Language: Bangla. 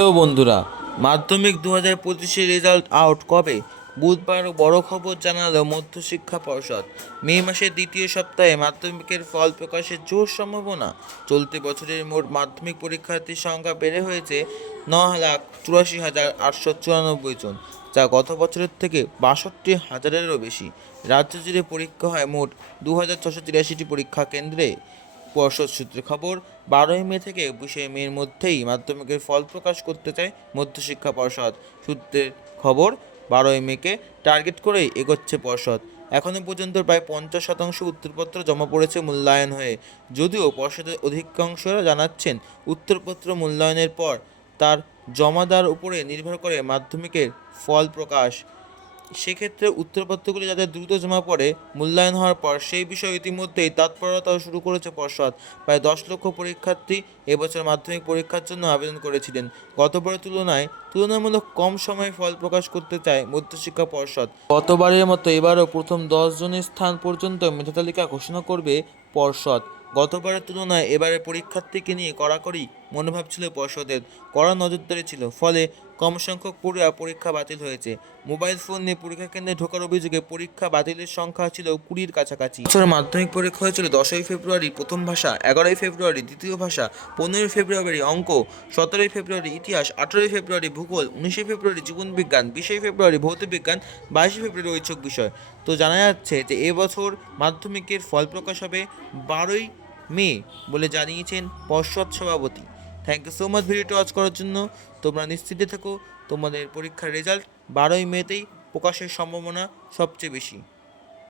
হ্যালো বন্ধুরা, মাধ্যমিক দু হাজার পঁচিশের রেজাল্ট আউট কবে? বুধবার বড় খবর জানালো মধ্যশিক্ষা পর্ষদ। মে মাসের দ্বিতীয় সপ্তাহে মাধ্যমিকের ফল প্রকাশের জোর সম্ভাবনা। চলতি বছরের মোট মাধ্যমিক পরীক্ষার্থীর সংখ্যা বেড়ে হয়েছে ন লাখ চুরাশি হাজার আটশো চুরানব্বই জন, যা গত বছরের থেকে বাষট্টি হাজারেরও বেশি। রাজ্য জুড়ে পরীক্ষা হয় মোট দু হাজার ছশো তিরাশিটি পরীক্ষা কেন্দ্রে। পর্ষদ সূত্রে খবর, বারোই মে থেকে একুশে মের মধ্যেই মাধ্যমিকের ফল প্রকাশ করতে চায় মধ্যশিক্ষা পর্ষদ। সূত্রের খবর, বারোই মেকে টার্গেট করেই এগোচ্ছে পর্ষদ। এখনও পর্যন্ত প্রায় পঞ্চাশ শতাংশ উত্তরপত্র জমা পড়েছে মূল্যায়ন হয়ে। যদিও পর্ষদের অধিকাংশরা জানাচ্ছেন, উত্তরপত্র মূল্যায়নের পর তার জমাদার উপরে নির্ভর করে মাধ্যমিকের ফল প্রকাশ। সেক্ষেত্রে উত্তরপত্রগুলি যাতে দ্রুত জমা পড়ে, মূল্যায়ন হওয়ার পর সেই বিষয়ে ইতিমধ্যেই তৎপরতাও শুরু করেছে পর্ষদ। প্রায় দশ লক্ষ পরীক্ষার্থী এবছর মাধ্যমিক পরীক্ষার জন্য আবেদন করেছিলেন। গতবারের তুলনায় তুলনামূলক কম সময়ে ফল প্রকাশ করতে চায় মধ্যশিক্ষা পর্ষদ। গতবারের মতো এবারও প্রথম দশ জনের স্থান পর্যন্ত মেধা তালিকা ঘোষণা করবে পর্ষদ। গতবারের তুলনায় এবারে পরীক্ষার্থীকে নিয়ে কড়াকড়ি মনোভাব ছিল পর্ষদের কড়া নজরদারি ছিল, ফলে কম সংখ্যক পড়ুয়া পরীক্ষা বাতিল হয়েছে। মোবাইল ফোন নিয়ে পরীক্ষা কেন্দ্রে ঢোকার অভিযোগে পরীক্ষা বাতিলের সংখ্যা ছিল কুড়ির কাছাকাছি। বছর মাধ্যমিক পরীক্ষা হয়েছিল দশই ফেব্রুয়ারি প্রথম ভাষা, এগারোই ফেব্রুয়ারি দ্বিতীয় ভাষা, পনেরোই ফেব্রুয়ারি অঙ্ক, সতেরোই ফেব্রুয়ারি ইতিহাস, আঠেরোই ফেব্রুয়ারি ভূগোল, উনিশে ফেব্রুয়ারি জীবনবিজ্ঞান বিশে ফেব্রুয়ারি ভৌতবিজ্ঞান বাইশে ফেব্রুয়ারি ঐচ্ছিক বিষয়। তো জানা যাচ্ছে যে এবছর মাধ্যমিকের ফল প্রকাশ হবে বারোই মে বলে জানিয়েছেন পর্ষদ সভাপতি। থ্যাংক ইউ সো মাচ ভিডিওটি ওয়াচ করার জন্য। তোমরা নিশ্চিত থাকো। তোমাদের পরীক্ষার রেজাল্ট বারোই মেতেই প্রকাশের সম্ভাবনা সবচেয়ে বেশি।